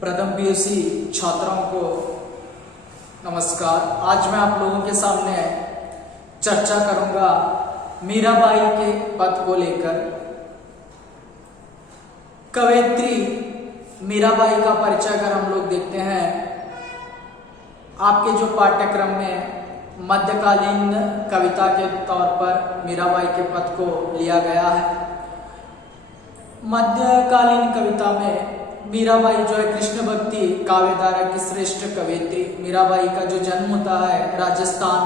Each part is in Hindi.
प्रथम पीयूसी छात्रों को नमस्कार। आज मैं आप लोगों के सामने चर्चा करूंगा मीराबाई के पद को लेकर। कवयित्री मीराबाई का परिचय अगर हम लोग देखते हैं, आपके जो पाठ्यक्रम में मध्यकालीन कविता के तौर पर मीराबाई के पद को लिया गया है। मध्यकालीन कविता में मीराबाई जो है कृष्ण भक्ति काव्यधारा की श्रेष्ठ कवयित्री। मीराबाई का जो जन्म होता है राजस्थान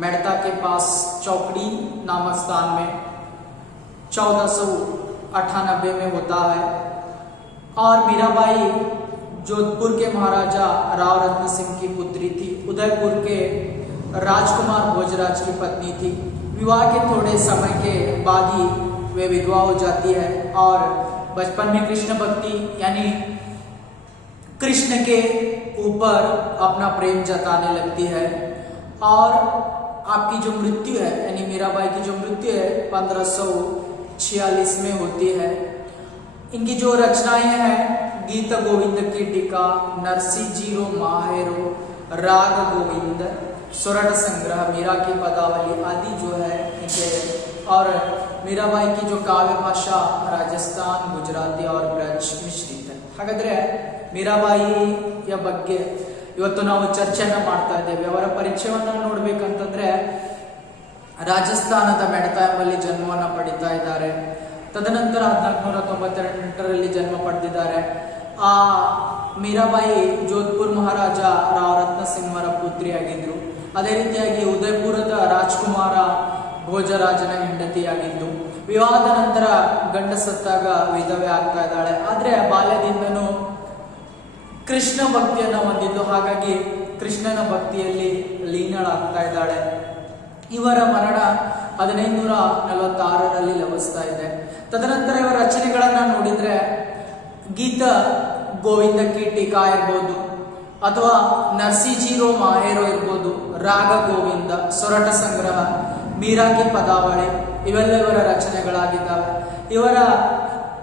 मेड़ता के पास चौकड़ी नामक स्थान में 1498 में होता है। और मीराबाई जोधपुर के महाराजा राव रत्न सिंह की पुत्री थी। उदयपुर के राजकुमार भोजराज की पत्नी थी। विवाह के थोड़े समय के बाद ही वे विधवा हो जाती है और बचपन में कृष्ण भक्ति यानी कृष्ण के ऊपर अपना प्रेम जताने लगती है। और आपकी जो मृत्यु है यानी मीराबाई की जो मृत्यु है 1546 में होती है। इनकी जो रचनाएं हैं गीत गोविंद की टीका, नरसी जीरो माहेरो, राग गोविंद, स्वरठ संग्रह, मीरा की पदावली आदि जो है इनके। और मीराबाई की जो काव्य भाषा राजस्थान, गुजराती और ब्रज ಮಿಶ್ರಿತ है। ಹಾಗಾದ್ರೆ ಮೀರಾಬಾಯಿಯ ಬಗ್ಗೆ ಇವತ್ತು ನಾವು ಚರ್ಚೆಯನ್ನು ಮಾಡ್ತಾ ಇದ್ದೇವೆ। ಅವರ ಪರಿಚಯವನ್ನು ನೋಡಬೇಕಂತಂದ್ರೆ ರಾಜಸ್ಥಾನದ ಮೆಡತ ಎಂಬಲ್ಲಿ ಜನ್ಮವನ್ನು ಪಡಿತಾ ಇದ್ದಾರೆ। ತದನಂತರ 1498ರಲ್ಲಿ ಜನ್ಮ ಪಡೆದಿದ್ದಾರೆ। ಆ ಮೀರಾಬಾಯಿ ಜೋಧ್ಪುರ್ ಮಹಾರಾಜ ರಾವ್ ರತ್ನ ಸಿಂಹರ ಪುತ್ರಿಯಾಗಿದ್ರು। ಅದೇ ರೀತಿಯಾಗಿ ಉದಯಪುರದ ರಾಜಕುಮಾರ ಭೋಜರಾಜನ ಹೆಂಡತಿಯಾಗಿದ್ದು, ವಿವಾಹದ ನಂತರ ಗಂಡ ಸತ್ತಾಗ ವಿಧವೆ ಆಗ್ತಾ ಇದ್ದಾಳೆ। ಆದ್ರೆ ಬಾಲ್ಯದಿಂದನೂ ಕೃಷ್ಣ ಭಕ್ತಿಯನ್ನ ಹೊಂದಿದ್ದು, ಹಾಗಾಗಿ ಕೃಷ್ಣನ ಭಕ್ತಿಯಲ್ಲಿ ಲೀನಳಾಗ್ತಾ ಇದ್ದಾಳೆ। ಇವರ ಮರಣ 1546ರಲ್ಲಿ ಲಭಿಸ್ತಾ ಇದೆ। ತದನಂತರ ಇವರ ರಚನೆಗಳನ್ನ ನೋಡಿದ್ರೆ ಗೀತ ಗೋವಿಂದ ಕಿ ಟೀಕಾ ಇರ್ಬೋದು, ಅಥವಾ ನರ್ಸಿ ಜೀರೋ ಮಾಹೇರೋ ಇರ್ಬೋದು, ರಾಗ ಗೋವಿಂದ, ಸ್ವರಠ ಸಂಗ್ರಹ, ಮೀರಾ ಕಿ ಪದಾವಳಿ ಇವೆಲ್ಲ ಇವರ ರಚನೆಗಳಾಗಿದ್ದಾವೆ। ಇವರ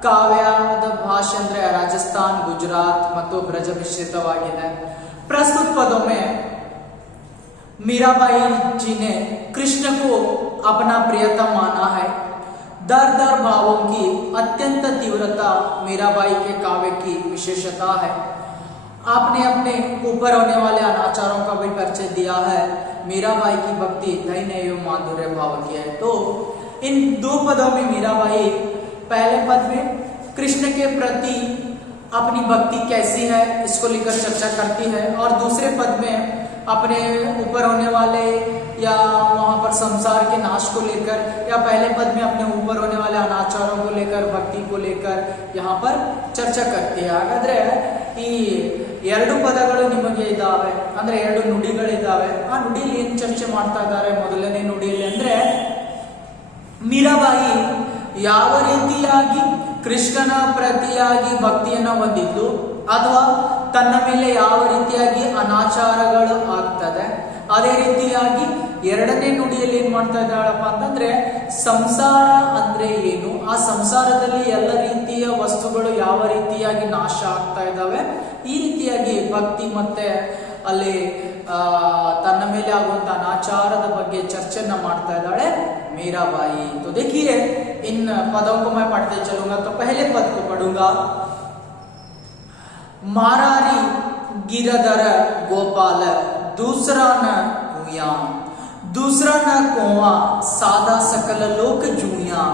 ಕಾವ್ಯದ ಭಾಷೆ ಅಂದ್ರೆ ರಾಜಸ್ಥಾನ್, ಗುಜರಾತ್ ಮತ್ತು ಬ್ರಜ ಮಿಶ್ರಿತವಾಗಿದೆ। प्रस्तुत पदों में मीराबाई जी ने कृष्ण को अपना प्रियतम माना है। दर दर भावों की अत्यंत तीव्रता मीराबाई के काव्य की विशेषता है। आपने अपने ऊपर होने वाले अनाचारों का भी परिचय दिया है। मीराबाई की भक्ति दैन्य एवं माधुर्य भाव की है। तो इन दो पदों में मीराबाई पहले पद में कृष्ण के प्रति अपनी भक्ति कैसी है इसको लेकर चर्चा करती है, और दूसरे पद में अपने ऊपर होने वाले या वहां पर संसार के नाश को लेकर, या पहले पद में अपने ऊपर होने वाले अनाचारों को लेकर, भक्ति को लेकर यहाँ पर चर्चा करती है। ಹಾಗಾದ್ರೆ ಈ ಎರಡು ಪದಗಳು ನಿಮಗೆ ಇದಾವೆ, ಅಂದ್ರೆ ಎರಡು ನುಡಿಗಳಿದಾವೆ। ಆ ನುಡಿಯಲ್ಲಿ ಏನ್ ಚರ್ಚೆ ಮಾಡ್ತಾ ಇದ್ದಾರೆ ಮೊದಲನೇ ನುಡಿಯಲ್ಲಿ ಅಂದ್ರೆ ಮೀರಾಬಾಯಿ ಯಾವ ರೀತಿಯಾಗಿ ಕೃಷ್ಣನ ಪ್ರತಿಯಾಗಿ ಭಕ್ತಿಯನ್ನ ಹೊಂದಿದ್ದು, ಅಥವಾ ತನ್ನ ಮೇಲೆ ಯಾವ ರೀತಿಯಾಗಿ ಅನಾಚಾರಗಳು ಆಗ್ತದೆ, ಅದೇ ರೀತಿಯಾಗಿ ಎರಡನೇ ನುಡಿಯಲ್ಲಿ ಏನ್ ಮಾಡ್ತಾ ಇದ್ದಾಳಪ್ಪ ಅಂತಂದ್ರೆ ಸಂಸಾರ ಅಂದ್ರೆ ಏನು, ಆ ಸಂಸಾರದಲ್ಲಿ ಎಲ್ಲ ರೀತಿಯ ವಸ್ತುಗಳು ಯಾವ ರೀತಿಯಾಗಿ ನಾಶ ಆಗ್ತಾ ಇದ್ದಾವೆ, ಈ ರೀತಿಯಾಗಿ ಭಕ್ತಿ ಮತ್ತೆ ಅಲ್ಲಿ ತನ್ನ ಮೇಲೆ ಆಗುವಂತ ಅನಾಚಾರದ ಬಗ್ಗೆ ಚರ್ಚೆಯನ್ನ ಮಾಡ್ತಾ ಇದ್ದಾಳೆ मीराबाई। तो देखिए इन पदों को मैं पढ़ते चलूंगा। तो पहले पद को पढ़ूंगा। मारारी गिरधर गोपाल, दूसरा न कुया, दूसरा न कुआ, सादा सकल लोक जूया,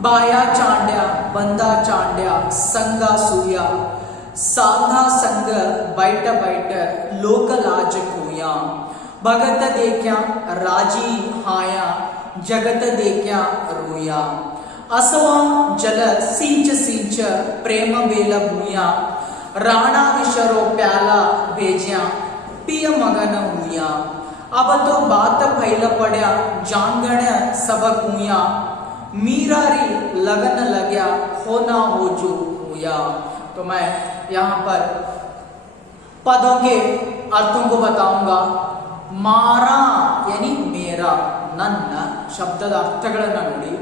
बाया चांड्या बंदा चांड्या संगा सूया, साधा संग बैठ बैठ लोक लाज कुया, भगत देखा राजी हाया, जगत देखा रोया, असवा जल सिंच सिंच प्रेम बेल भूया, राणा विशरो प्याला भेज्या पिय मगन हुया, अब तो बात फैल पड़ा जांगण सब कुया, मीरारी लगन लग्या होना हो जो हुया। तो मैं यहाँ पर पदों के अर्थों को बताऊंगा। मारा यानी मेरा, ನನ್ನ ಶಬ್ದದ ಅರ್ಥಗಳನ್ನು ನೋಡಿ।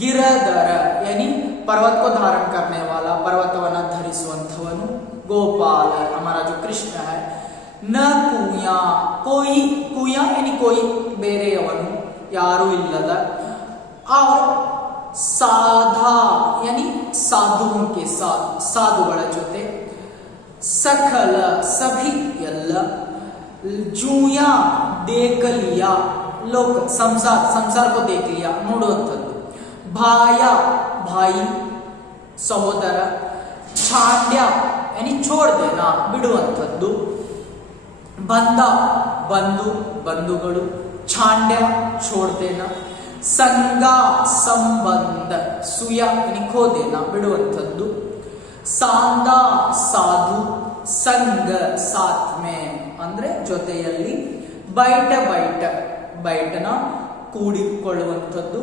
ಗಿರಧರ यानी पर्वत को धारण करने वाला, पर्वतवನ್ನ ಧರಿಸುವಂತವನು। गोपाल हमारा जो कृष्ण है, न कुया कोई, कुया यानी कोई ಬೇರೆಯವನು ಯಾರು ಇಲ್ಲದ, और साधा यानी साधुओं के साथ, साधुಗಳ ಜೊತೆ, सकल सभी ಎಲ್ಲ, जूया देख लिया लोक संसार, संसार को देख लिया ನೋಡುವಂಥದ್ದು, भाय भाई ಸಹೋದರ, छांड्य यानी छोड़ देना ಬಿಡುವಂಥದ್ದು, बंद बंधु बंधुಗಳು, छांड्य छोड़ देना, संग संबंध सुय यानी खो देना ಬಿಡುವಂಥದ್ದು, सांद साधु, संग साथ में ಅಂದ್ರೆ ಜೊತೆಯಲ್ಲಿ, बैठ बैठ बैठना ಕೂಡಿಕೊಳ್ಳುವಂಥದ್ದು,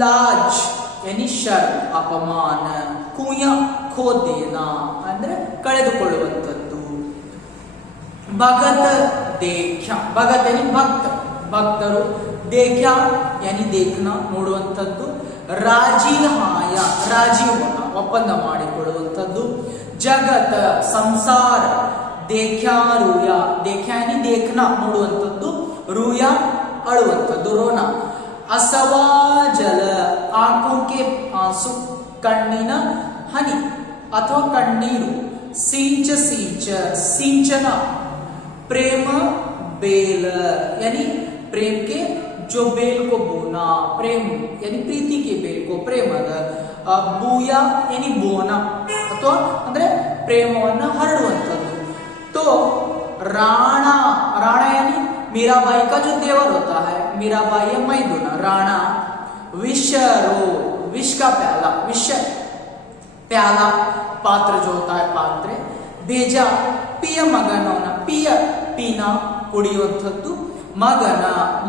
लाज यानी शर्म अपमान, कुय खो देना ಅಂದ್ರೆ ಕಳೆದುಕೊಳ್ಳುವಂಥದ್ದು, भगत देख्या, भगत यानी भक्त, भक्तರು, देख्या यानी देखना ನೋಡುವಂಥದ್ದು, ರಾಜಿ ಹಾಯ ರಾಜೀವನ ಒಪ್ಪಂದ ಮಾಡಿಕೊಳ್ಳುವಂಥದ್ದು, ಜಗತ್ ಸಂಸಾರ, देख्या रूया, देख्या यानी देखना ನೋಡುವಂಥದ್ದು, रूया ಅಳುವಂಥದ್ದು ರೋನ, असवा जल आंखों के आंसू कण्ಣಿನ हनी अथवा कण्णीರು, सिंच सिंच सिंचन, प्रेम बेल यानी प्रेम के जो बेल को बोना, प्रेम यानी प्रीति के बेल को ಪ್ರೇಮದ, ಬೂಯ यानी ಬೋನ ಅಥವಾ ಅಂದ್ರೆ ಪ್ರೇಮವನ್ನು ಹರಡುವಂಥದ್ದು. तो राणा, राणा यानी मीराबाई का जो देवर होता है, मीराबाई या मैदुना, राणा, विशरो विष का प्याला, विष प्याला पात्र जो होता है पात्रे, भेजा पिय मगन होना, पिय पीना ಕುಡಿಯುವಂಥದ್ದು, ಮಗನ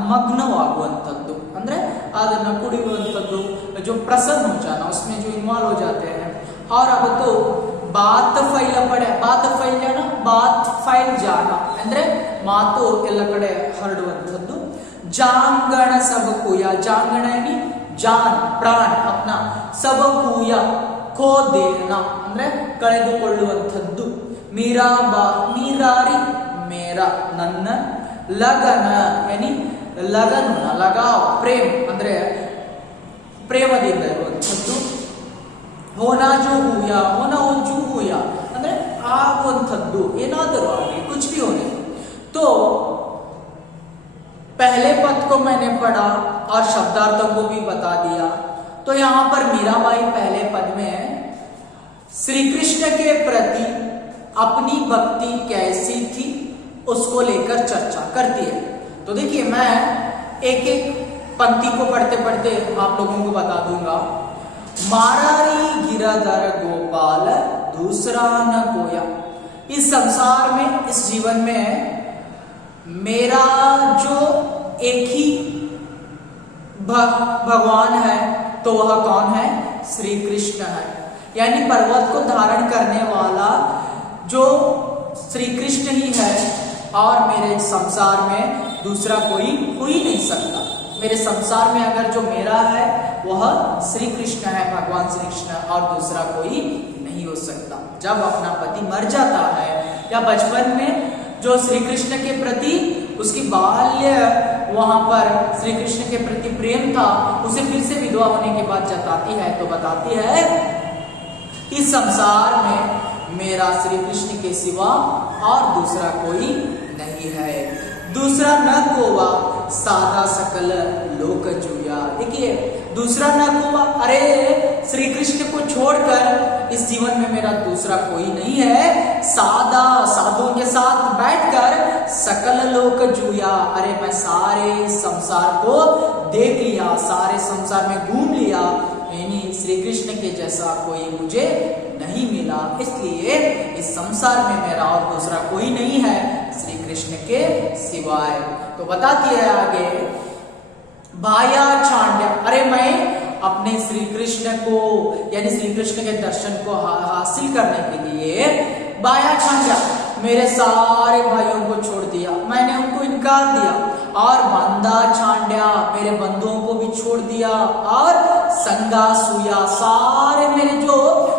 ಮಗ್ನವಾಗುವಂಥದ್ದು ಅಂದ್ರೆ ಅದನ್ನ ಕುಡಿಯುವಂಥದ್ದು, जो प्रसन्न हो जाना, उसमें जो इन्वॉल्व हो जाते हैं. और अब तो बात फैल पड़े, बात फैल जाना, बात फैल जाना ಅಂದ್ರೆ ಮಾತು ಎಲ್ಲ ಕಡೆ ಹರಡುವಂಥದ್ದು, ಜಾಂಗಣ सब कुया, ಜಾಂಗಣ यानी जान प्राण अपना, सब कुया खो देना ಅಂದ್ರೆ ಕಳೆದುಕೊಳ್ಳುವಂಥದ್ದು, मीराबा मीरारी मेरा ನನ್ನ, लगन यानी लगन लगाव प्रेम ಅಂದ್ರೆ ಪ್ರೇಮದಿಂದ ಇರುವಂಥದ್ದು, ಹೋನಾ ಜೋ ಹೂಯಾ, ಹೋನಾ ಜೋ ಹೂಯಾ ಅಂದ್ರೆ ಆಗುವಂಥದ್ದು, ಏನಾದರೂ ಆಗಲಿ, कुछ भी होने. तो पहले पद को मैंने पढ़ा और शब्दार्थों को भी बता दिया. तो यहाँ पर मीराबाई पहले पद में श्री कृष्ण के प्रति अपनी भक्ति कैसी थी उसको लेकर चर्चा करती है. तो देखिए मैं एक एक पंक्ति को पढ़ते पढ़ते आप लोगों को बता दूंगा. मारारी गिरधर गोपाल दूसरा न कोया, इस संसार में, इस जीवन में मेरा जो एक ही भगवान है तो वह कौन है? श्री कृष्ण है. यानी पर्वत को धारण करने वाला जो श्री कृष्ण ही है, और मेरे संसार में दूसरा कोई हो ही नहीं सकता. मेरे संसार में अगर जो मेरा है वह श्री कृष्ण है, भगवान श्री कृष्ण, और दूसरा कोई नहीं हो सकता. जब अपना पति मर जाता है या बचपन में जो श्री कृष्ण के प्रति उसकी बाल्य वहां पर श्री कृष्ण के प्रति प्रेम था, उसे फिर से विधवा होने के बाद जताती है, तो बताती है इस संसार में मेरा श्री कृष्ण के सिवा और दूसरा कोई नहीं है. दूसरा न कोवा सादा सकल लोक जुया. देखिए दूसरा न कोवा, अरे श्री कृष्ण को छोड़कर इस जीवन में मेरा दूसरा कोई नहीं है. सादा साधुओं के साथ बैठकर सकल लोक जुया, अरे मैं सारे संसार को देख लिया, सारे संसार में घूम लिया, यानी श्री कृष्ण के जैसा कोई मुझे नहीं मिला, इसलिए इस संसार में मेरा और दूसरा कोई नहीं है श्री कृष्ण के सिवाय. तो बताती है आगे, भाया छांड्य, अरे मैं अपने श्री कृष्ण को यानी श्री कृष्ण के दर्शन को हासिल करने के लिए बाया छांड्य, मेरे सारे भाइयों को छोड़ दिया, मैंने उनको इनकार दिया. और बंदा छांड्या, मेरे बंधुओं को भी छोड़ दिया, और संगा सुया, सारे मेरे जो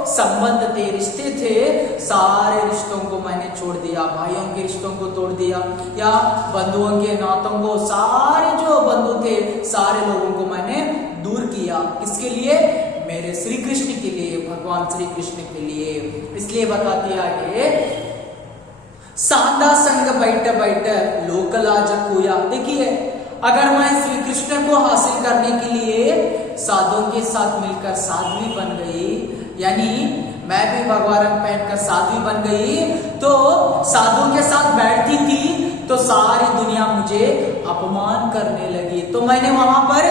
संबंध थे, रिश्ते थे, सारे रिश्तों को मैंने छोड़ दिया, भाइयों के रिश्तों को तोड़ दिया, या बंधुओं के नातों को, सारे जो बंधु थे सारे लोगों को मैंने दूर किया। किसके लिए? मेरे श्री कृष्ण के लिए, भगवान श्री कृष्ण के लिए। इसलिए बताती आगे, सांदा संग बैठ बैठ लोक लाज कोया। देखिए, अगर मैं श्री कृष्ण को हासिल करने के लिए साधुओं के साथ मिलकर साध्वी बन गई, यानी मैं भी भगवा रंग पहनकर साध्वी बन गई, तो साधुओं के साथ बैठती थी तो सारी दुनिया मुझे अपमान करने लगी, तो मैंने वहां पर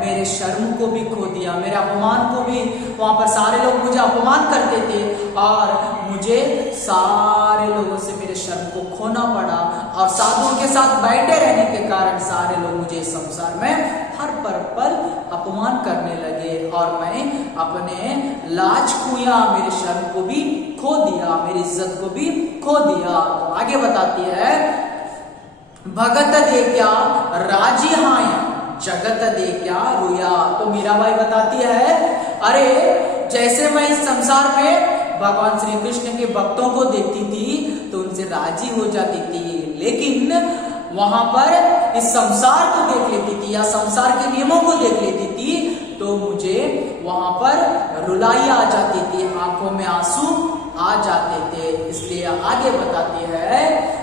मेरे शर्म को भी खो दिया, मेरे अपमान को भी, वहां पर सारे लोग मुझे अपमान करते थे और मुझे सारे लोगों से मेरे शर्म को खोना पड़ा, और साधुओं के साथ बैठे रहने के कारण सारे लोग मुझे संसार में हर पल अपमान करने लगे, और मैं अपने लाज खोया, मेरे शर्म को भी खो दिया, मेरी इज्जत को भी खो दिया। तो आगे बताती है, भगत दे क्या राजी हाय, जगत दे क्या रोया। तो मीराबाई बताती है, अरे जैसे मैं इस संसार में भगवान श्री कृष्ण के भक्तों को देखती थी तो उनसे राजी हो जाती थी, लेकिन वहां पर इस संसार को देख लेती थी या संसार के नियमों को देख लेती थी तो मुझे वहां पर रुलाई आ जाती थी, आंखों में आंसू आ जाते थे। इसलिए आगे बताती है,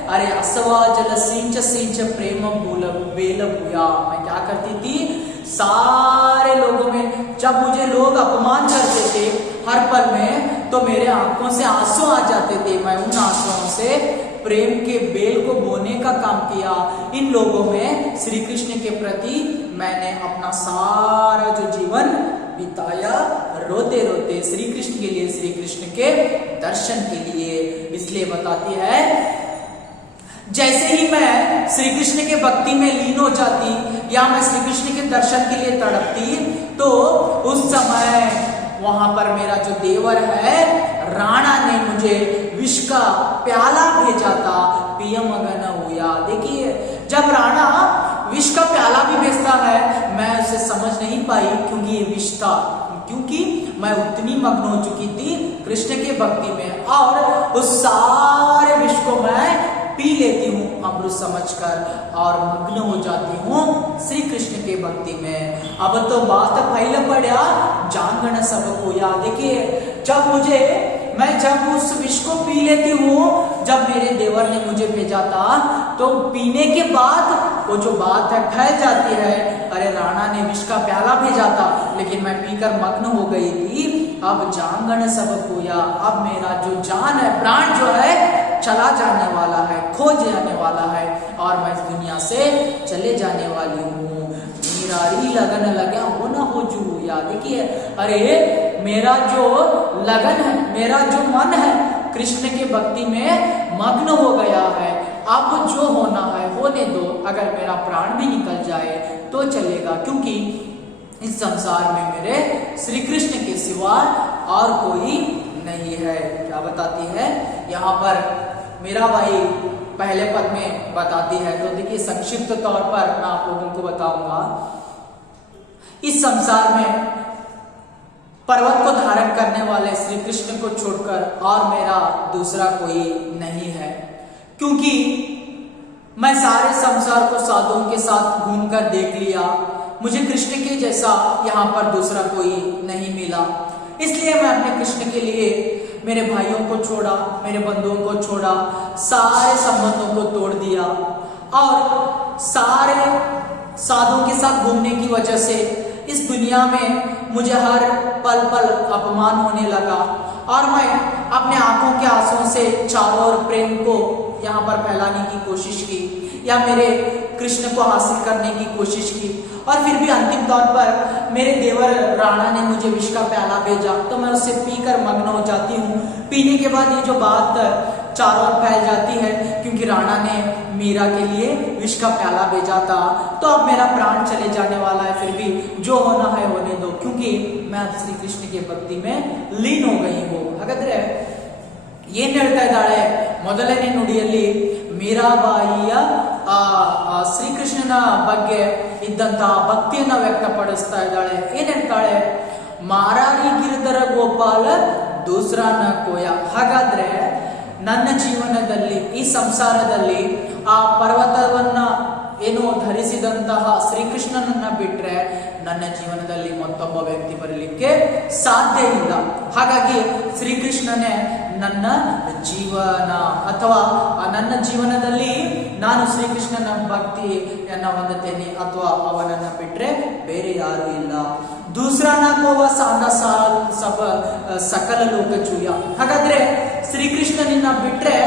अरे असवा जल सिंच सिंच प्रेम मूल बेल भूया। मैं क्या करती थी, सारे लोगों में जब मुझे लोग अपमान करते थे हर पल में, तो मेरे आंखों से आंसू आ जाते थे, मैं उन आंसुओं से प्रेम के बेल को बोने का काम किया। इन लोगों में श्री कृष्ण के प्रति मैंने अपना सारा जो जीवन बिताया, रोते रोते श्री कृष्ण के लिए, श्री कृष्ण के दर्शन के लिए। इसलिए बताती है, जैसे ही मैं श्री कृष्ण के भक्ति में लीन हो जाती या मैं श्री कृष्ण के दर्शन के लिए तड़पती, तो उस समय वहां पर मेरा जो देवर है राणा ने मुझे विष का प्याला भेजा था, पिय मगन हुआ। देखिए, जब राणा विष का प्याला भी भेजता है, मैं उसे समझ नहीं पाई क्योंकि ये विष था, क्योंकि मैं उतनी मग्न हो चुकी थी कृष्ण के भक्ति में, और उस सारे विष को मैं पी लेती हूँ अमृत समझकर और मग्न हो जाती हूँ श्री कृष्ण के भक्ति में। अब तो बात फैल पड़ा जांगण सबको याद। देखिए, जब उस विष को पी लेती हूँ, जब मेरे देवर ने मुझे भेजा था, तो पीने के बाद वो जो बात है फैल जाती है, अरे राणा ने विष का प्याला भेजा था लेकिन मैं पीकर मग्न हो गई थी, अब जांगण सबको या, अब मेरा जो जान है, प्राण जो है चला जाने वाला है, खो जाने वाला है, और मैं इस दुनिया से चले जाने वाली हूँ। मेरा लगन लगा हो ना हो जू या। देखिए, अरे मेरा जो लगन है, मेरा जो मन है कृष्ण के भक्ति में मग्न हो गया है, अब जो होना है होने दो, अगर मेरा प्राण भी निकल जाए तो चलेगा, क्योंकि इस संसार में मेरे श्री कृष्ण के सिवा और कोई नहीं है। क्या बताती है यहाँ पर मीराबाई पहले पद में बताती है, तो देखिए संक्षिप्त तौर पर मैं आप लोगों को बताऊंगा। इस संसार में पर्वत को धारण करने वाले श्री कृष्ण को छोड़कर और मेरा दूसरा कोई नहीं है, क्योंकि मैं सारे संसार को साधुओं के साथ घूमकर देख लिया, मुझे कृष्ण के जैसा यहाँ पर दूसरा कोई नहीं मिला। इसलिए मैं अपने कृष्ण के लिए मेरे भाइयों को छोड़ा, मेरे बंधुओं को छोड़ा, सारे संबंधों को तोड़ दिया, और सारे साधुओं के साथ घूमने की वजह से इस दुनिया में मुझे हर पल पल अपमान होने लगा, और मैं अपने आंखों के आंसुओं से चारों ओर प्रेम को यहाँ पर फैलाने की कोशिश की, या मेरे कृष्ण को हासिल करने की कोशिश की, और फिर भी अंतिम तौर पर मेरे देवर राणा ने मुझे विष का प्याला भेजा, तो मैं उससे पीकर मग्न हो जाती हूँ। पीने के बाद ये जो बात चारों ओर फैल जाती है, क्योंकि राणा ने मीरा के लिए विष का प्याला भेजा था, तो अब मेरा प्राण चले जाने वाला है, फिर भी जो होना है होने दो, क्योंकि मैं अब श्री कृष्ण की भक्ति में लीन हो गई हूँ। ಹಾಗಾದ್ರೆ ಏನ್ ಹೇಳ್ತಾ ಇದ್ದಾಳೆ, ಮೊದಲನೇ ನುಡಿಯಲ್ಲಿ ಮೀರಾಬಾಯಿಯ ಶ್ರೀಕೃಷ್ಣನ ಬಗ್ಗೆ ಇದ್ದಂತಹ ಭಕ್ತಿಯನ್ನ ವ್ಯಕ್ತಪಡಿಸ್ತಾ ಇದ್ದಾಳೆ. ಏನ್ ಹೇಳ್ತಾಳೆ? ಮಾರಾರಿ ಗಿರಿಧರ ಗೋಪಾಲ ದೂಸರಾನ ಕೋಯ. ಹಾಗಾದ್ರೆ ನನ್ನ ಜೀವನದಲ್ಲಿ, ಈ ಸಂಸಾರದಲ್ಲಿ ಆ ಪರ್ವತವನ್ನ ಏನು ಧರಿಸಿದಂತಹ ಶ್ರೀಕೃಷ್ಣನನ್ನ ಬಿಟ್ರೆ ನನ್ನ ಜೀವನದಲ್ಲಿ ಮತ್ತೊಬ್ಬ ವ್ಯಕ್ತಿ ಬರಲಿಕ್ಕೆ ಸಾಧ್ಯ ಇಲ್ಲ. ಹಾಗಾಗಿ ಶ್ರೀಕೃಷ್ಣನೇ ನನ್ನ ಜೀವನ, ಅಥವಾ ನನ್ನ ಜೀವನದಲ್ಲಿ ನಾನು ಶ್ರೀಕೃಷ್ಣನ ಭಕ್ತಿಯನ್ನ ಹೊಂದುತ್ತೇನೆ, ಅಥವಾ ಅವನನ್ನ ಬಿಟ್ರೆ ಬೇರೆ ಯಾರು ಇಲ್ಲ. ದೂಸರಾನ ಕೋವ ಸಾಂದ ಸಕಲ ಲೋಕ ಚೂಯ. ಹಾಗಾದ್ರೆ ಶ್ರೀಕೃಷ್ಣನಿನ್ನ ಬಿಟ್ರೆ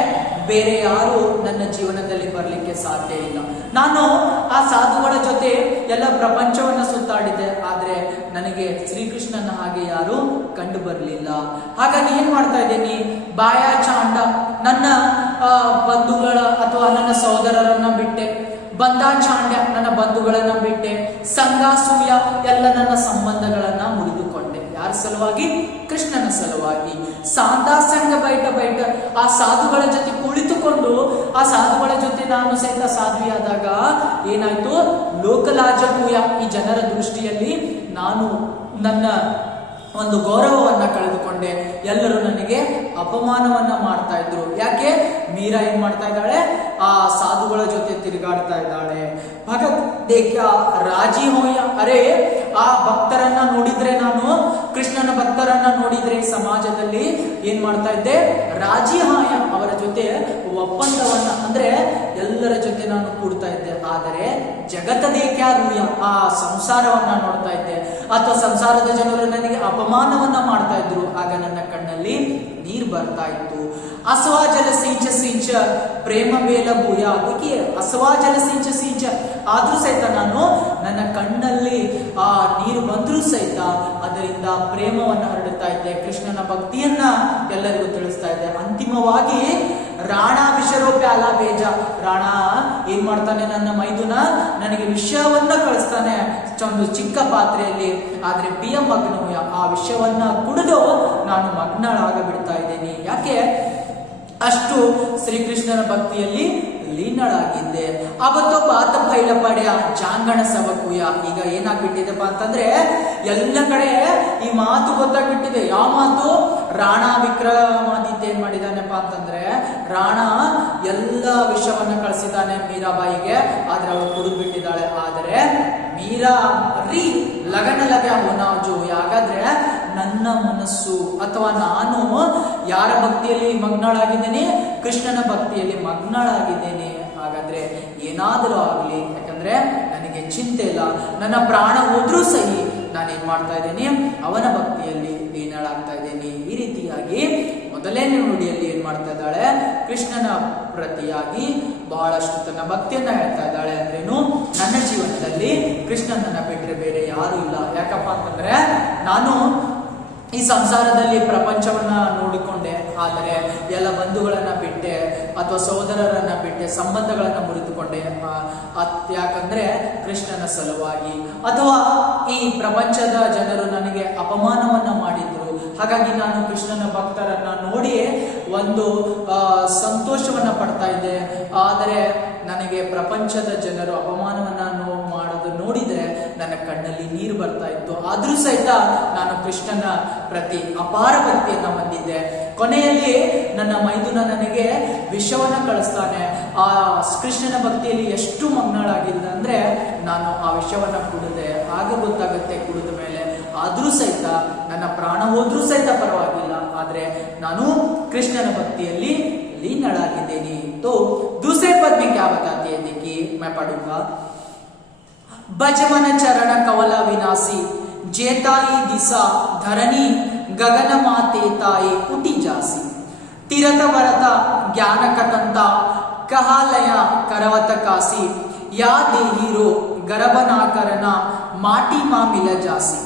ಬೇರೆ ಯಾರು ನನ್ನ ಜೀವನದಲ್ಲಿ ಬರಲಿಕ್ಕೆ ಸಾಧ್ಯ ಇಲ್ಲ. ನಾನು ಆ ಸಾಧುಗಳ ಜೊತೆ ಎಲ್ಲ ಪ್ರಪಂಚವನ್ನ ಸುತ್ತಾಡಿದ್ದೆ, ಆದ್ರೆ ನನಗೆ ಶ್ರೀಕೃಷ್ಣನ ಹಾಗೆ ಯಾರು ಕಂಡು ಬರಲಿಲ್ಲ. ಹಾಗಾಗಿ ಏನ್ ಮಾಡ್ತಾ ಇದ್ದೀನಿ? ಬಾಯ ಚಾಂಡ, ನನ್ನ ಬಂಧುಗಳ ಅಥವಾ ನನ್ನ ಸಹೋದರರನ್ನ ಬಿಟ್ಟೆ. ಬಂದ ಚಾಂಡ್ಯ, ನನ್ನ ಬಂಧುಗಳನ್ನ ಬಿಟ್ಟೆ. ಸಂಘ ಸೂಯ, ಎಲ್ಲ ನನ್ನ ಸಂಬಂಧಗಳನ್ನ ಮುರಿದುಕೊಂಡೆ. ಯಾರ ಸಲುವಾಗಿ? ಕೃಷ್ಣನ ಸಲುವಾಗಿ. ಸಾಂದಾ ಸಂಘ ಬೈಟ ಆ ಸಾಧುಗಳ ಜೊತೆ ಕುಳಿತುಕೊಂಡು, ಆ ಸಾಧುಗಳ ಜೊತೆ ನಾನು ಸಹಿತ ಸಾಧ್ವಿಯಾದಾಗ ಏನಾಯ್ತು? ಲೋಕಲಾಜಕೂಯ, ಈ ಜನರ ದೃಷ್ಟಿಯಲ್ಲಿ ನಾನು ನನ್ನ ಒಂದು ಗೌರವವನ್ನ ಕಳೆದುಕೊಂಡೆ. ಎಲ್ಲರೂ ನನಗೆ ಅಪಮಾನವನ್ನ ಮಾಡ್ತಾ ಇದ್ರು. ಯಾಕೆ? ಮೀರಾ ಏನ್ ಮಾಡ್ತಾ ಇದ್ದಾಳೆ? ಆ ಸಾಧುಗಳ ಜೊತೆ ತಿರುಗಾಡ್ತಾ ಇದ್ದಾಳೆ. ಭಗತ್ ದೇಖ್ಯ ರಾಜಿ ಹೋಯ. ಅರೆ, ಆ ಭಕ್ತರನ್ನ ನೋಡಿದ್ರೆ, ನಾನು ಕೃಷ್ಣನ ಭಕ್ತರನ್ನ ನೋಡಿದ್ರೆ ಸಮಾಜದಲ್ಲಿ ಏನ್ ಮಾಡ್ತಾ ಇದ್ದೆ? ರಾಜಿ ಹಾಯ, ಅವರ ಜೊತೆ ಒಪ್ಪಂದವನ್ನ, ಅಂದ್ರೆ ಎಲ್ಲರ ಜೊತೆ ನಾನು ಕೂಡ್ತಾ ಇದ್ದೆ. ಆದರೆ ಜಗತ್ತ ದೇಖ್ಯ ರೂಯ, ಆ ಸಂಸಾರವನ್ನ ನೋಡ್ತಾ ಇದ್ದೆ, ಅಥವಾ ಸಂಸಾರದ ಜನರು ನನಗೆ ಅಪಮಾನವನ್ನ ಮಾಡ್ತಾ ಇದ್ರು. ಆಗ ನನ್ನ ಕಣ್ಣಲ್ಲಿ ನೀರು ಬರ್ತಾ ಇತ್ತು. ಅಸವಾಜಲ ಸಿಂಚ ಪ್ರೇಮ ಬೇಲ ಭೂಯ. ಅದಕ್ಕೆ ಅಸವಾಜಲ ಸಿಂಚ ಆದ್ರೂ ಸಹಿತ ನಾನು, ನನ್ನ ಕಣ್ಣಲ್ಲಿ ಆ ನೀರು ಬಂದ್ರೂ ಸಹಿತ ಅದರಿಂದ ಪ್ರೇಮವನ್ನ ಹರಡುತ್ತಾ ಇದ್ದೆ, ಕೃಷ್ಣನ ಭಕ್ತಿಯನ್ನ ಎಲ್ಲರಿಗೂ ತಿಳಿಸ್ತಾ ಇದ್ದೆ. ಅಂತಿಮವಾಗಿ ರಾಣ ವಿಷರೋಪ್ಯ ಅಲ ಬೇಜ. ರಾಣ ಏನ್ ಮಾಡ್ತಾನೆ? ನನ್ನ ಮೈದುನ ನನಗೆ ವಿಷಯವನ್ನ ಕಳಿಸ್ತಾನೆ ಒಂದು ಚಿಕ್ಕ ಪಾತ್ರೆಯಲ್ಲಿ. ಆದ್ರೆ ಪಿಯ ಮಗ್ನ, ಆ ವಿಷಯವನ್ನ ಕುಡಿದು ನಾನು ಮಗ್ನಳಾಗ ಬಿಡ್ತಾ ಇದ್ದೇನೆ. ಯಾಕೆ? ಅಷ್ಟು ಶ್ರೀಕೃಷ್ಣನ ಭಕ್ತಿಯಲ್ಲಿ ಲೀನಳಾಗಿದ್ದೆ. ಅವತ್ತು ಬಾತ ಪೈಲ ಪಡೆಯ ಜಾಂಗಣ ಸವಕುಯ. ಈಗ ಏನಾಗ್ಬಿಟ್ಟಿದೆಪ್ಪ ಅಂತಂದ್ರೆ, ಎಲ್ಲ ಕಡೆ ಈ ಮಾತು ಗೊತ್ತಾಗ್ಬಿಟ್ಟಿದೆ. ಯಾವ ಮಾತು? ರಾಣ ವಿಕ್ರಮಾದಿತ್ಯ ಏನ್ ಮಾಡಿದಾನೆಪ್ಪ ಅಂತಂದ್ರೆ, ರಾಣ ಎಲ್ಲ ವಿಷವನ್ನ ಕಳಿಸಿದ್ದಾನೆ ಮೀರಾಬಾಯಿಗೆ, ಆದ್ರೆ ಅವಳು ಕುಡಿದು ಬಿಟ್ಟಿದ್ದಾಳೆ. ಆದರೆ ಮೀರಾ ರೀ ಲಗನ ಲಗ ಹೋನಾಜು. ಹಾಗಾದ್ರೆ ನನ್ನ ಮನಸ್ಸು ಅಥವಾ ನಾನು ಯಾರ ಭಕ್ತಿಯಲ್ಲಿ ಮಗ್ನಳಾಗಿದ್ದೇನೆ? ಕೃಷ್ಣನ ಭಕ್ತಿಯಲ್ಲಿ ಮಗ್ನಳಾಗಿದ್ದೇನೆ. ಹಾಗಾದ್ರೆ ಏನಾದರೂ ಆಗಲಿ, ಯಾಕಂದ್ರೆ ನನಗೆ ಚಿಂತೆ ಇಲ್ಲ. ನನ್ನ ಪ್ರಾಣ ಹೋದ್ರೂ ಸಹಿ ನಾನೇನ್ ಮಾಡ್ತಾ ಇದ್ದೇನೆ? ಅವನ ಭಕ್ತಿಯಲ್ಲಿ ಲೀನಳಾಗ್ತಾ ಇದ್ದೇನೆ. ಈ ರೀತಿಯಾಗಿ ಮೊದಲನೇ ನುಡಿಯಲ್ಲಿ ಏನ್ ಮಾಡ್ತಾ ಇದ್ದಾಳೆ? ಕೃಷ್ಣನ ಪ್ರತಿಯಾಗಿ ಬಹಳಷ್ಟು ತನ್ನ ಭಕ್ತಿಯನ್ನ ಹೇಳ್ತಾ ಇದ್ದಾಳೆ. ಅಂದ್ರೇನು? ನನ್ನ ಜೀವನದಲ್ಲಿ ಕೃಷ್ಣನನ್ನ ಬಿಟ್ರೆ ಬೇರೆ ಯಾರು ಇಲ್ಲ. ಯಾಕಪ್ಪ ಅಂತಂದ್ರೆ, ನಾನು ಈ ಸಂಸಾರದಲ್ಲಿ ಪ್ರಪಂಚವನ್ನ ನೋಡಿಕೊಂಡೆ, ಆದರೆ ಎಲ್ಲ ಬಂಧುಗಳನ್ನ ಬಿಟ್ಟೆ, ಅಥವಾ ಸಹೋದರರನ್ನ ಬಿಟ್ಟೆ, ಸಂಬಂಧಗಳನ್ನ ಮುರಿದುಕೊಂಡೆ. ಯಾಕಂದ್ರೆ ಕೃಷ್ಣನ ಸಲುವಾಗಿ. ಅಥವಾ ಈ ಪ್ರಪಂಚದ ಜನರು ನನಗೆ ಅಪಮಾನವನ್ನ ಮಾಡಿದ್ರು. ಹಾಗಾಗಿ ನಾನು ಕೃಷ್ಣನ ಭಕ್ತರನ್ನ ನೋಡಿ ಒಂದು ಸಂತೋಷವನ್ನ ಪಡ್ತಾ ಇದ್ದೆ. ಆದರೆ ನನಗೆ ಪ್ರಪಂಚದ ಜನರು ಅಪಮಾನವನ್ನ ಮಾಡೋದು ನೋಡಿದ್ರೆ ನನ್ನ ಕಣ್ಣಲ್ಲಿ ನೀರು ಬರ್ತಾ ಇತ್ತು. ಆದ್ರೂ ಸಹಿತ ನಾನು ಕೃಷ್ಣನ ಪ್ರತಿ ಅಪಾರ ಭಕ್ತಿಯನ್ನ ಹೊಂದಿದ್ದೆ. ಕೊನೆಯಲ್ಲಿ ನನ್ನ ಮೈದುನ ನನಗೆ ವಿಷವನ್ನ ಕಳಿಸ್ತಾನೆ. ಆ ಕೃಷ್ಣನ ಭಕ್ತಿಯಲ್ಲಿ ಎಷ್ಟು ಮಗ್ನಳಾಗಿದ್ದ ಅಂದ್ರೆ, ನಾನು ಆ ವಿಷವನ್ನ ಕುಡಿದೆ. ಆಗ ಗೊತ್ತಾಗುತ್ತೆ ಕುಡಿದ ಮೇಲೆ. ಆದ್ರೂ ಸಹಿತ ನನ್ನ ಪ್ರಾಣ ಹೋದ್ರೂ ಸಹಿತ ಪರವಾಗಿಲ್ಲ, ಆದ್ರೆ ನಾನು ಕೃಷ್ಣನ ಭಕ್ತಿಯಲ್ಲಿ ಲೀನಳಾಗಿದ್ದೇನೆ. तो दूसरे पद में क्या बताती है? देखिए मैं पढ़ूंगा. भजमन चरण कवल विनाशी जेताई दिशा धरणी गगन मातेताई उठी जासी तीरथ वरत ज्ञान कतंता कहालय करवत कासी या देहीरो गरबना करना माटी मा मिल जासी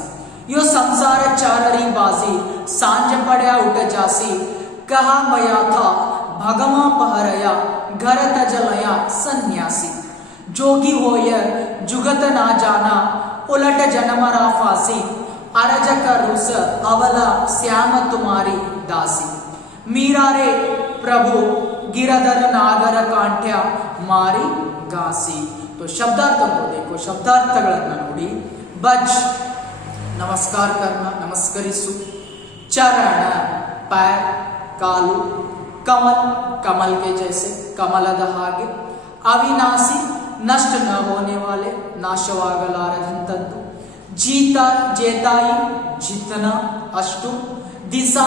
यो संसार चाररी बाजी सांझ पड़ा उठ जासी कहा मया था भगवा पहरया घर तजलया सन्यासी जोगी होय जुगत ना जाना उलट जनमरा फासी अरजक रुस अवला श्याम तुम्हारी दासी मीरा रे प्रभु गिरधर नागर कांठ्या मारी घासी। तो शब्दार्थ को देखो, शब्दार्थಗಳನ್ನು ನೋಡಿ। बज नमस्कार करना, नमस्करिसु। चरण पैर, कालु। कमल कमल के जैसे, कमलದ ಹಾಗೆ। अविनाशी नष्ट न होने वाले, ನಾಶವಾಗಲಾರದಂತದ್ದು। जीता जेताई जितना, अष्टु। दिशा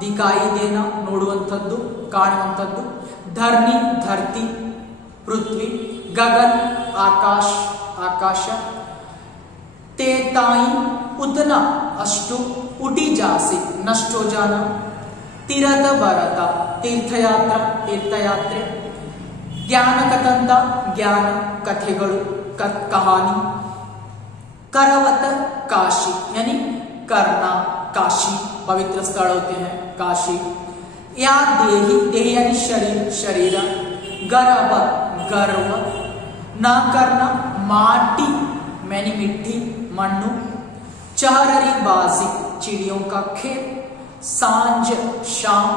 दिखाई देना, ನೋಡುವಂತದ್ದು, ಕಾಣುವಂತದ್ದು। धरनी धरती पृथ्वी। गगन आकाश आकाश। तेताई उतना, अष्टु। उठी जासी नष्ट हो जाना। तीरथ भरता तीर्थयात्रा तीर्थयात्रे। ज्ञान कथंता ज्ञान कथेಗಳು कहानी। करवत काशी यानी करना, काशी पवित्र स्थल होते हैं काशी। या देही देही यानी शरीर शरीर। गर्भ गर्व। ना करना माटी मैंने मिट्टी मन्नु। चहररी बाजी चिड़ियों का खेल। सांझ शाम।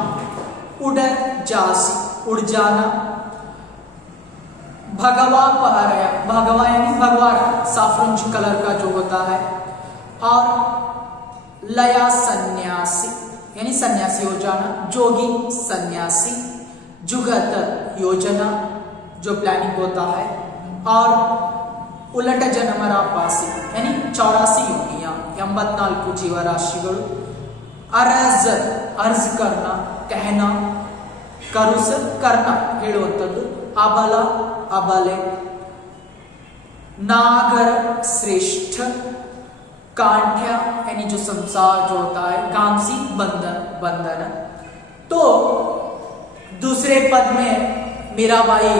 उड़र जासी उड़ जाना। भगवा पहराया, भगवा यानी भगवान साफ्रंज कलर का जो होता है। और लया सन्यासी यानी सन्यासी हो जाना। जोगी सन्यासी। जुगत योजना जो प्लानिंग होता है। और उलट जनमरा पासी यानी 84 योनियां 84 जीवराशिಗಳು। अरज अर्ज करना कहना। करुस करना ಹೇಳುವಂತದ್ದು। अबल अबले। नागर श्रेष्ठ। कांठ्या यानी जो संसार जो होता है। कांसी बंधन बंधन। तो दूसरे पद में मीराबाई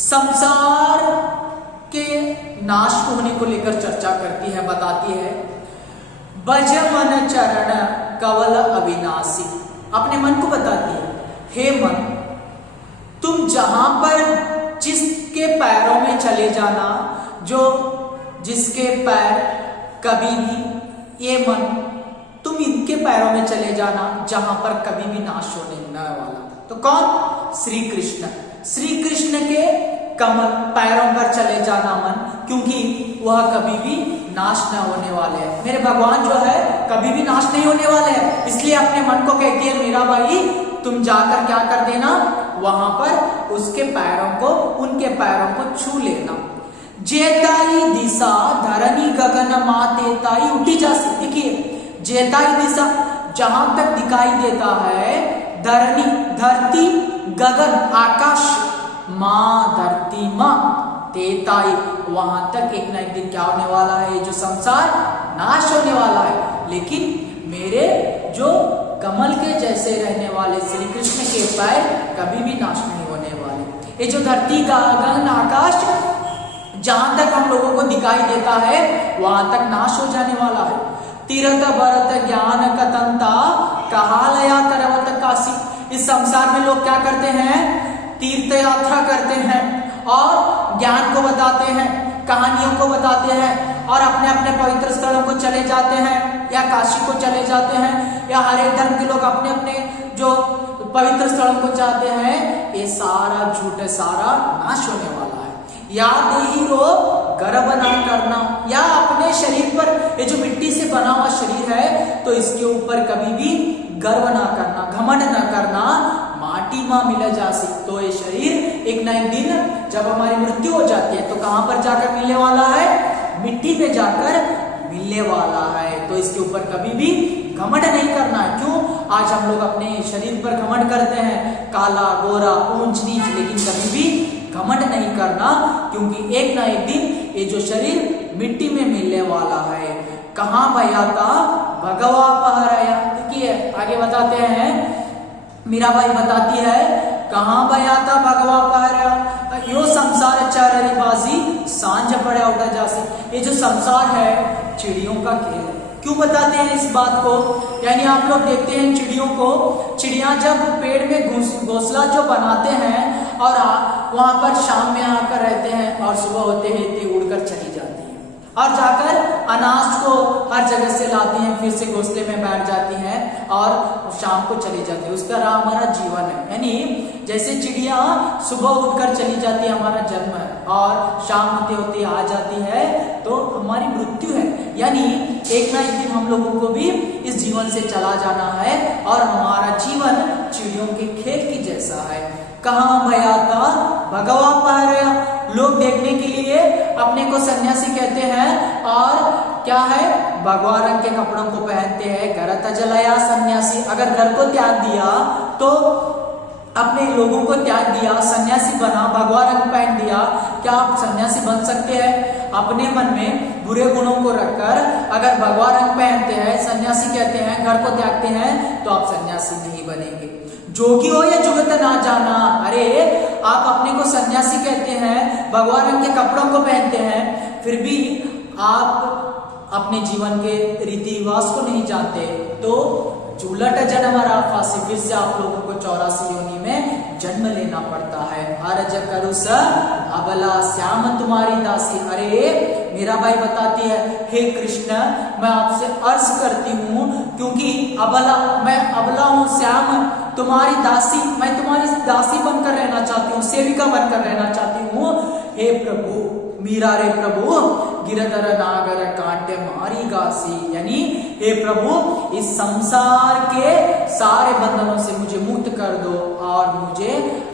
संसार के नाश होने को लेकर चर्चा करती है, बताती है। बज मन चरण कवल अविनाशी, अपने मन को बताती है, हे मन तुम जहां पर जिसके पैरों में चले जाना, जो जिसके पैर कभी भी, ये मन तुम इनके पैरों में चले जाना जहां पर कभी भी नाश होने न वाला। तो कौन? श्री कृष्ण। श्री कृष्ण के कमल पैरों पर चले जाना मन, क्योंकि वह कभी भी नाश न होने वाले हैं। मेरे भगवान जो है कभी भी नाश नहीं होने वाले हैं, इसलिए अपने मन को कहती है मीराबाई तुम जाकर क्या कर देना, वहां पर उसके पैरों को, उनके पैरों को छू लेना। जेताई दिशा धरनी गगन मातेताई उठी जासी। देखिए जेताई दिशा जहां तक दिखाई देता है, धरनी धरती, गगन आकाश, माँ धरती माँ, तेताई वहां तक एक ना एक दिन क्या होने वाला है, ये जो संसार नाश होने वाला है। लेकिन मेरे जो कमल के जैसे रहने वाले श्री कृष्ण के पैर कभी भी नाश नहीं होने वाले। ये जो धरती का गगन आकाश जहां तक हम लोगों को दिखाई देता है वहां तक नाश हो जाने वाला है। तीरथ भरत ज्ञान कतंता कहालया करवत काशी। इस संसार में लोग क्या करते हैं, तीर्थ यात्रा करते हैं और ज्ञान को बताते हैं, कहानियों को बताते हैं और अपने अपने पवित्र स्थलों को चले जाते हैं या काशी को चले जाते हैं, या हर एक धर्म के लोग अपने अपने जो पवित्र स्थलों को जाते हैं। ये सारा झूठ है, सारा नाश होने वाला है। या देही रो गर्व ना करना, या अपने शरीर पर, ये जो मिट्टी से बना हुआ शरीर है तो इसके ऊपर कभी भी गर्व ना करना, घमंड ना करना। माटी मां मिला जासी, तो ये शरीर एक ना एक दिन जब हमारी मृत्यु हो जाती है तो कहां पर जाकर मिलने वाला है, मिट्टी पे जाकर मिलने वाला है। तो इसके ऊपर कभी भी घमंड नहीं करना है। क्यों? आज हम लोग अपने शरीर पर घमंड करते हैं, काला गोरा ऊंच नीच, लेकिन कभी भी घमंड नहीं करना, क्योंकि एक ना एक दिन ये जो शरीर मिट्टी में मिलने वाला है। कहां भया था भगवा पहराया। देखिए आगे बताते हैं, मीराबाई बताती है कहां भया था भगवा पहराया, यो संसार चररी बाजी सांझ पड़े उड़ा जासी। ये जो संसार है चिड़ियों का खेल है। क्यों बताते हैं इस बात को? यानी आप लोग देखते हैं चिड़ियों को, चिड़िया जब पेड़ में घोंसला जो बनाते हैं और वहां पर शाम में आकर रहते हैं और सुबह होते होते उड़कर चली जाती है। और जाकर अनाज को हर जगह से लाती हैं, फिर से घोंसले में बैठ जाती हैं और शाम को चली जाती है। उसका रहा हमारा जीवन है। यानी जैसे चिड़िया सुबह उठकर चली जाती है, हमारा जन्म है, और शाम होते होते आ जाती है तो हमारी मृत्यु है। यानी एक ना एक दिन हम लोगों को भी इस जीवन से चला जाना है और हमारा जीवन चिड़ियों के खेल की जैसा है। कहाँ भया था भगवा पहरा, लोग देखने के लिए अपने को सन्यासी कहते हैं और क्या है, भगवा रंग के कपड़ों को पहनते हैं। घर तजलाया सन्यासी, अगर घर को त्याग दिया तो अपने लोगों को त्याग दिया, सन्यासी बना, भगवा रंग पहन दिया, क्या आप सन्यासी बन सकते हैं? अपने मन में बुरे गुणों को रखकर अगर भगवा रंग पहनते हैं, सन्यासी कहते हैं, घर को त्यागते हैं, तो आप सन्यासी नहीं बनेंगे। जोगी हो या जुगत ना जाना, अरे आप अपने को सन्यासी कहते हैं, भगवा रंग के कपड़ों को पहनते हैं, फिर भी आप अपने जीवन के रीति रिवाज को नहीं जानते, तो झूलट जन्म फांसी, फिर से आप लोगों को 84 योनि में जन्म लेना पड़ता है। अर्ज करू स अबला श्याम तुम्हारी दासी। अरे मीरा बाई बताती है, हे कृष्ण मैं आपसे अर्ज करती हूँ, क्योंकि अबला, मैं अबला हूँ, श्याम तुम्हारी दासी, मैं तुम्हारी दासी बनकर रहना चाहती हूँ, सेविका बनकर रहना चाहती हूँ। हे प्रभु मीरा रे प्रभु गिरधर नागर कांटे मारी गासी, यानी हे प्रभु इस संसार के सारे बंधनों से मुझे मुक्त कर दो और मुझे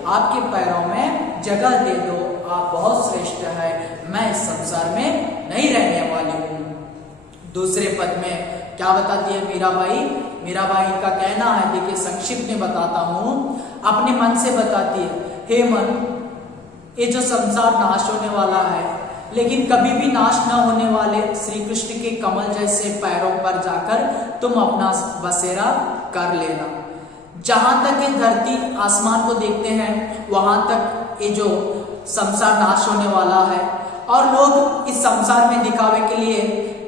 आपके पैरों में जगह दे दो। आप बहुत श्रेष्ठ है, मैं इस संसार में नहीं रहने वाली हूँ। दूसरे पद में क्या बताती है मीराबाई? मीराबाई का कहना है, देखिए संक्षिप्त में बताता हूँ, अपने मन से बताती है, हे मन, ये जो संसार नाश होने वाला है, लेकिन कभी भी नाश न होने वाले श्री कृष्ण के कमल जैसे पैरों पर जाकर तुम अपना बसेरा कर लेना। जहां तक ये धरती आसमान को देखते हैं, वहां तक ये जो संसार नाश होने वाला है, और लोग इस संसार में दिखावे के लिए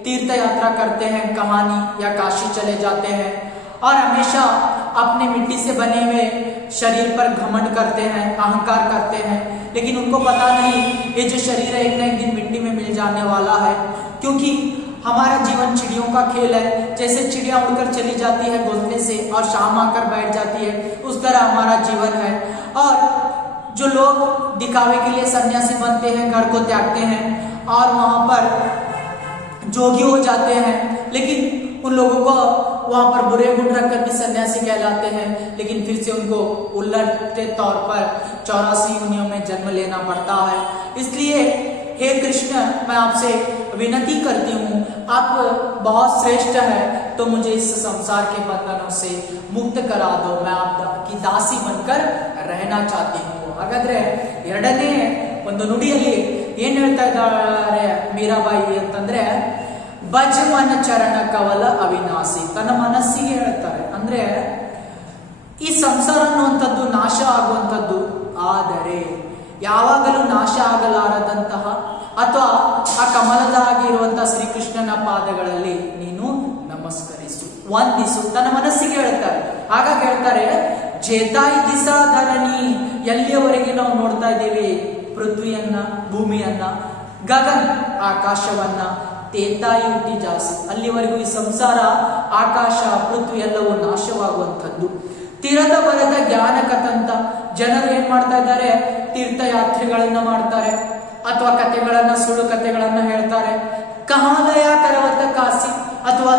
तीर्थ यात्रा करते हैं, कहानी या काशी चले जाते हैं, और हमेशा अपने मिट्टी से बने हुए शरीर पर घमंड करते हैं, अहंकार करते हैं, लेकिन उनको पता नहीं ये जो शरीर है एक ना एक दिन मिट्टी में मिल जाने वाला है। क्योंकि हमारा जीवन चिड़ियों का खेल है, जैसे चिड़िया उड़कर चली जाती है घोंसले से और शाम आकर बैठ जाती है, उस तरह हमारा जीवन है। और जो लोग दिखावे के लिए सन्यासी बनते हैं, घर को त्यागते हैं और वहां पर जोगी हो जाते हैं, लेकिन उन लोगों को वहां पर बुरे गुण रखकर भी सन्यासी कहलाते हैं, लेकिन फिर से उनको उलटे तौर पर 84 योनियों में जन्म लेना पड़ता है। इसलिए हे कृष्ण मैं आपसे विनती करती हूँ, आप बहुत श्रेष्ठ है, तो मुझे इस संसार के बंधनों से मुक्त करा दो, मैं आपकी दासी बनकर रहना चाहती हूँ। ಹಾಗಾದ್ರೆ ಎರಡನೇ ಒಂದು ನುಡಿಯಲ್ಲಿ ಏನ್ ಹೇಳ್ತಾ ಇದ್ದಾರೆ ಮೀರಾಬಾಯಿ ಅಂತಂದ್ರೆ, ಭಜ ಮನ ಚರಣ ಕವಲ ಅವಿನಾಶಿ, ತನ್ನ ಮನಸ್ಸಿಗೆ ಹೇಳ್ತಾರೆ. ಅಂದ್ರೆ ಈ ಸಂಸಾರ ಅನ್ನುವಂಥದ್ದು ನಾಶ ಆಗುವಂಥದ್ದು, ಆದರೆ ಯಾವಾಗಲೂ ನಾಶ ಆಗಲಾರದಂತಹ ಅಥವಾ ಆ ಕಮಲದ ಆಗಿರುವಂತಹ ಶ್ರೀಕೃಷ್ಣನ ಪಾದಗಳಲ್ಲಿ ನೀನು ನಮಸ್ಕರಿಸು, ವಂದಿಸು, ತನ್ನ ಮನಸ್ಸಿಗೆ ಹೇಳ್ತಾರೆ. ಹಾಗಾಗಿ ಹೇಳ್ತಾರೆ, ಜೇತಾಯಿ ದಿಸಾ ಧರಣಿ, ಎಲ್ಲಿಯವರೆಗೆ ನಾವು ನೋಡ್ತಾ ಇದ್ದೀವಿ ಪೃಥ್ವಿಯನ್ನ, ಭೂಮಿಯನ್ನ, ಗಗನ್ ಆಕಾಶವನ್ನ, ತೇತಾಯಿ ಹುಟ್ಟಿ ಜಾಸ್ತಿ, ಅಲ್ಲಿವರೆಗೂ ಈ ಸಂಸಾರ, ಆಕಾಶ, ಪೃಥ್ವಿ ಎಲ್ಲವೂ ನಾಶವಾಗುವಂಥದ್ದು. ತೀರದ ಬರದ ಜ್ಞಾನ ಕಥಂತ, ಜನರು ಏನ್ ಮಾಡ್ತಾ ಇದ್ದಾರೆ, ತೀರ್ಥಯಾತ್ರೆಗಳನ್ನ ಮಾಡ್ತಾರೆ ಅಥವಾ ಕಥೆಗಳನ್ನ, ಸುಳ್ಳು ಕಥೆಗಳನ್ನ ಹೇಳ್ತಾರೆ. ಕಹಾಲಯ ಕರವತ್ತ ಕಾಸಿ, ಅಥವಾ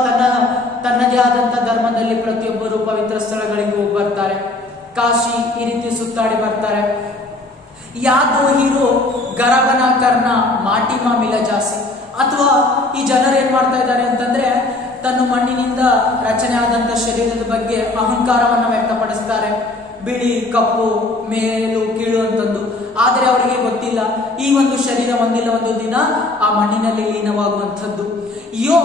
ತನ್ನದೇ ಆದಂತ ಧರ್ಮದಲ್ಲಿ ಪ್ರತಿಯೊಬ್ಬರು ಪವಿತ್ರ ಸ್ಥಳಗಳಿಗೆ ಹೋಗಿ ಬರ್ತಾರೆ, ಕಾಶಿ ಈ ರೀತಿ ಸುತ್ತಾಡಿ ಬರ್ತಾರೆ. ಯಾದೋ ಹೀರೋ ಗರಬನ ಕರ್ನ ಮಾಟಿ ಮಾಮಿಲ ಜಾಸಿ, ಅಥವಾ ಈ ಜನರು ಏನ್ ಮಾಡ್ತಾ ಇದ್ದಾರೆ ಅಂತಂದ್ರೆ, ತನ್ನ ಮಣ್ಣಿನಿಂದ ರಚನೆ ಆದಂತ ಶರೀರದ ಬಗ್ಗೆ ಅಹಂಕಾರವನ್ನ ವ್ಯಕ್ತಪಡಿಸ್ತಾರೆ. ಬಿಳಿ, ಕಪ್ಪು, ಮೇಲು, ಕೀಳು ಅಂತಂದು. ಆದರೆ ಅವರಿಗೆ ಗೊತ್ತಿಲ್ಲ, ಈ ಒಂದು ಶರೀರ ಒಂದಿಲ್ಲ ಒಂದು ದಿನ ಆ ಮಣ್ಣಿನಲ್ಲಿ ಲೀನವಾಗುವಂಥದ್ದು. ಯೋ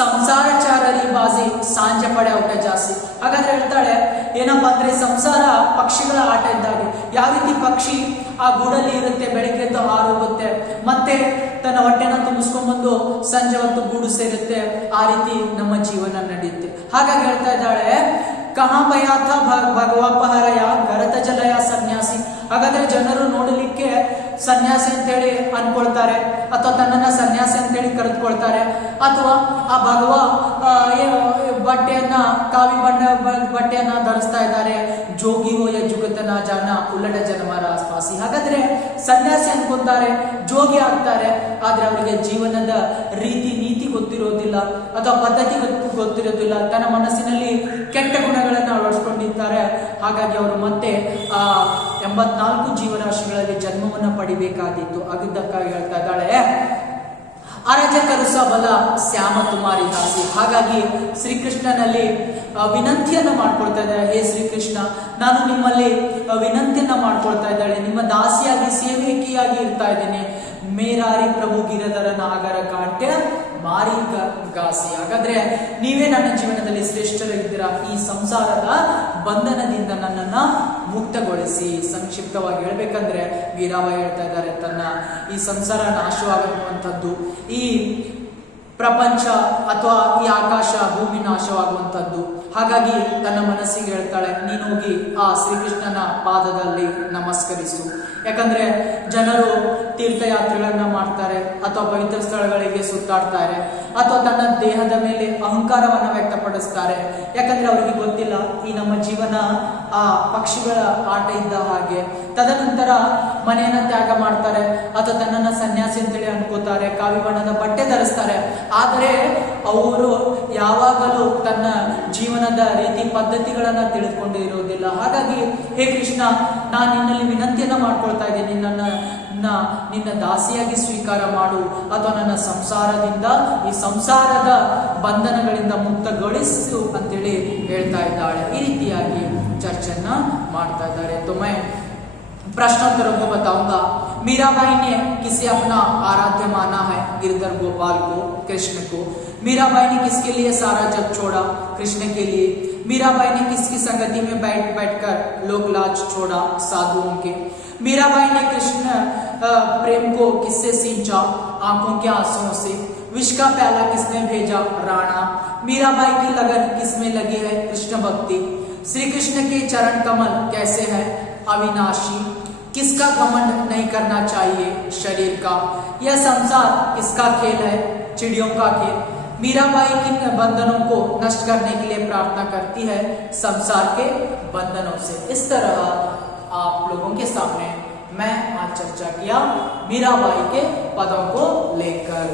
ಸಂಸಾರಚಾರರಿ ಬಾಜಿ ಸಾಂಜ ಪಡೆ ಔಟ ಜಾಸ್ತಿ. ಹಾಗಾದ್ರೆ ಹೇಳ್ತಾಳೆ ಏನಪ್ಪಾ ಅಂದ್ರೆ, ಸಂಸಾರ ಪಕ್ಷಿಗಳ ಆಟ ಇದ್ದಾಗೆ. ಯಾವ ರೀತಿ ಪಕ್ಷಿ ಆ ಗೂಡಲ್ಲಿ ಇರುತ್ತೆ, ಬೆಳಗ್ಗೆ ಎದ್ದು ಹಾರೋಗುತ್ತೆ, ಮತ್ತೆ ತನ್ನ ಹೊಟ್ಟೆನ ತುಂಬಿಸ್ಕೊಂಡ್ಬಂದು ಸಂಜೆ ಹೊತ್ತು ಗೂಡು ಸೇರುತ್ತೆ, ಆ ರೀತಿ ನಮ್ಮ ಜೀವನ ನಡೆಯುತ್ತೆ. ಹಾಗಾಗಿ ಹೇಳ್ತಾ ಇದ್ದಾಳೆ, ಕಹಾ ಭಯಾಥ ಭಗವಾ ಪಹರಯ ಗರತ ಜಲಯ ಸನ್ಯಾಸಿ. ಹಾಗಾದ್ರೆ ಜನರು ನೋಡಲಿಕ್ಕೆ ಸನ್ಯಾಸಿ ಅಂತೇಳಿ ಅನ್ಕೊಳ್ತಾರೆ, ಅಥವಾ ತನ್ನನ್ನ ಸನ್ಯಾಸಿ ಅಂತೇಳಿ ಕರೆದುಕೊಳ್ತಾರೆ, ಅಥವಾ ಆ ಭಗವ ಬಟ್ಟೆಯನ್ನ ಕಾವಿ ಬಟ್ಟೆಯನ್ನ ಧರಿಸ್ತಾ ಇದ್ದಾರೆ. ಜೋಗಿ ಹೋಯ ಜುಗತನ ಜಾನ ಉಲ್ಲಟ ಜನಮರ ಆಸ್ಪಾಸಿ. ಹಾಗಾದ್ರೆ ಸನ್ಯಾಸಿ ಅನ್ಕೊಂತಾರೆ, ಜೋಗಿ ಆಗ್ತಾರೆ, ಆದ್ರೆ ಅವರಿಗೆ ಜೀವನದ ರೀತಿ ನೀತಿ ಗೊತ್ತಿರೋದಿಲ್ಲ, ಅಥವಾ ಪದ್ಧತಿ ಗೊತ್ತಿರೋದಿಲ್ಲ, ತನ್ನ ಮನಸ್ಸಿನಲ್ಲಿ ಕೆಟ್ಟ ಗುಣಗಳನ್ನು ಅಳವಡಿಸ್ಕೊಂಡಿದ್ದಾರೆ. ಹಾಗಾಗಿ ಅವರು ಮತ್ತೆ 84 ಜೀವರಾಶಿಗಳಲ್ಲಿ ಜನ್ಮವನ್ನ ಪಡಿಬೇಕಾದಿತ್ತು. ಆಗಿದ್ದಕ್ಕಾಗಿ ಹೇಳ್ತಾ ಇದ್ದಾಳೆ, ಅರಜಕರು ಸಬಲ ಶ್ಯಾಮ ತುಮಾರಿ ದಾಸಿ. ಹಾಗಾಗಿ ಶ್ರೀಕೃಷ್ಣನಲ್ಲಿ ವಿನಂತಿಯನ್ನ ಮಾಡ್ಕೊಳ್ತಾ ಇದ್ದಾಳೆ, ಹೇ ಶ್ರೀಕೃಷ್ಣ, ನಾನು ನಿಮ್ಮಲ್ಲಿ ವಿನಂತಿಯನ್ನ ಮಾಡ್ಕೊಳ್ತಾ ಇದ್ದಾಳೆ, ನಿಮ್ಮ ದಾಸಿಯಾಗಿ ಸೇವಕಿಯಾಗಿ ಇರ್ತಾ ಇದ್ದೇನೆ. ಮೇರಾರಿ ಪ್ರಭು ಗಿರಧರ ನಾಗರ ಕಾಂಟ್ಯ ಮಾರಿ ಗಾಸಿ. ಹಾಗಾದ್ರೆ ನೀವೇ ನನ್ನ ಜೀವನದಲ್ಲಿ ಶ್ರೇಷ್ಠರಿದ್ದೀರಾ, ಈ ಸಂಸಾರದ ಬಂಧನದಿಂದ ನನ್ನನ್ನ ಮುಕ್ತಗೊಳಿಸಿ. ಸಂಕ್ಷಿಪ್ತವಾಗಿ ಹೇಳ್ಬೇಕಂದ್ರೆ ವೀರಾಬಾಯಿ ಹೇಳ್ತಾ ಇದ್ದಾರೆ, ತನ್ನ ಈ ಸಂಸಾರ ನಾಶವಾಗುವಂಥದ್ದು, ಈ ಪ್ರಪಂಚ ಅಥವಾ ಈ ಆಕಾಶ ಭೂಮಿ ನಾಶವಾಗುವಂಥದ್ದು. ಹಾಗಾಗಿ ತನ್ನ ಮನಸ್ಸಿಗೆ ಹೇಳ್ತಾಳೆ, ನೀನು ಹೋಗಿ ಆ ಶ್ರೀಕೃಷ್ಣನ ಪಾದದಲ್ಲಿ ನಮಸ್ಕರಿಸು. ಯಾಕಂದ್ರೆ ಜನರು ತೀರ್ಥಯಾತ್ರೆಗಳನ್ನ ಮಾಡ್ತಾರೆ, ಅಥವಾ ಪವಿತ್ರ ಸ್ಥಳಗಳಿಗೆ ಸುತ್ತಾಡ್ತಾರೆ, ಅಥವಾ ತನ್ನ ದೇಹದ ಮೇಲೆ ಅಹಂಕಾರವನ್ನ ವ್ಯಕ್ತಪಡಿಸ್ತಾರೆ. ಯಾಕಂದ್ರೆ ಅವರಿಗೆ ಗೊತ್ತಿಲ್ಲ, ಈ ನಮ್ಮ ಜೀವನ ಆ ಪಕ್ಷಿಗಳ ಆಟ ಇದ್ದ ಹಾಗೆ. ತದನಂತರ ಮನೆಯನ್ನ ತ್ಯಾಗ ಮಾಡ್ತಾರೆ, ಅಥವಾ ತನ್ನನ್ನ ಸನ್ಯಾಸಿ ಅಂತೇಳಿ ಅನ್ಕೋತಾರೆ, ಕಾವಿ ಬಣ್ಣದ ಬಟ್ಟೆ ಧರಿಸ್ತಾರೆ. ಆದರೆ ಅವರು ಯಾವಾಗಲೂ ತನ್ನ ಜೀವನದ ರೀತಿ ಪದ್ಧತಿಗಳನ್ನ ತಿಳಿದುಕೊಂಡಿರೋದಿಲ್ಲ. ಹಾಗಾಗಿ ಹೇ ಕೃಷ್ಣ, ನಾನು ನಿನ್ನಲ್ಲಿ ವಿನಂತಿಯನ್ನ ಮಾಡ್ಕೊಳ್ತಾ ಇದ್ದೀನಿ, ನಿನ್ನ ದಾಸಿಯಾಗಿ ಸ್ವೀಕಾರ ಮಾಡು, ಅಥವಾ ನನ್ನ ಸಂಸಾರದಿಂದ ಈ ಸಂಸಾರದ ಬಂಧನಗಳಿಂದ ಮುಕ್ತಗೊಳಿಸು ಅಂತೇಳಿ ಹೇಳ್ತಾ ಇದ್ದಾಳೆ. ಈ ರೀತಿಯಾಗಿ ಚರ್ಚೆಯನ್ನ ಮಾಡ್ತಾ ಇದ್ದಾರೆ. ತುಮೆ प्रश्नोत्तरों को बताऊंगा। मीराबाई ने किसे अपना आराध्य माना है? गिरधर गोपाल को, कृष्ण को। मीराबाई ने किसके लिए सारा जग छोड़ा? कृष्ण के लिए। मीराबाई ने किसकी संगति में बैठकर लोक लाज छोड़ा? साधुओं के। मीराबाई ने कृष्ण प्रेम को किससे सींचा? आंखों के आंसुओं से। विष का प्याला किसने भेजा? राणा। मीराबाई की लगन किसमें लगी है? कृष्ण भक्ति। श्री कृष्ण के चरण कमल कैसे है? अविनाशी। किसका घमंड नहीं करना चाहिए? शरीर का। यह संसार किसका खेल है? चिड़ियों का खेल। मीराबाई किन बंधनों को नष्ट करने के लिए प्रार्थना करती है? संसार के बंधनों से। इस तरह आप लोगों के सामने मैं आज चर्चा किया मीराबाई के पदों को लेकर।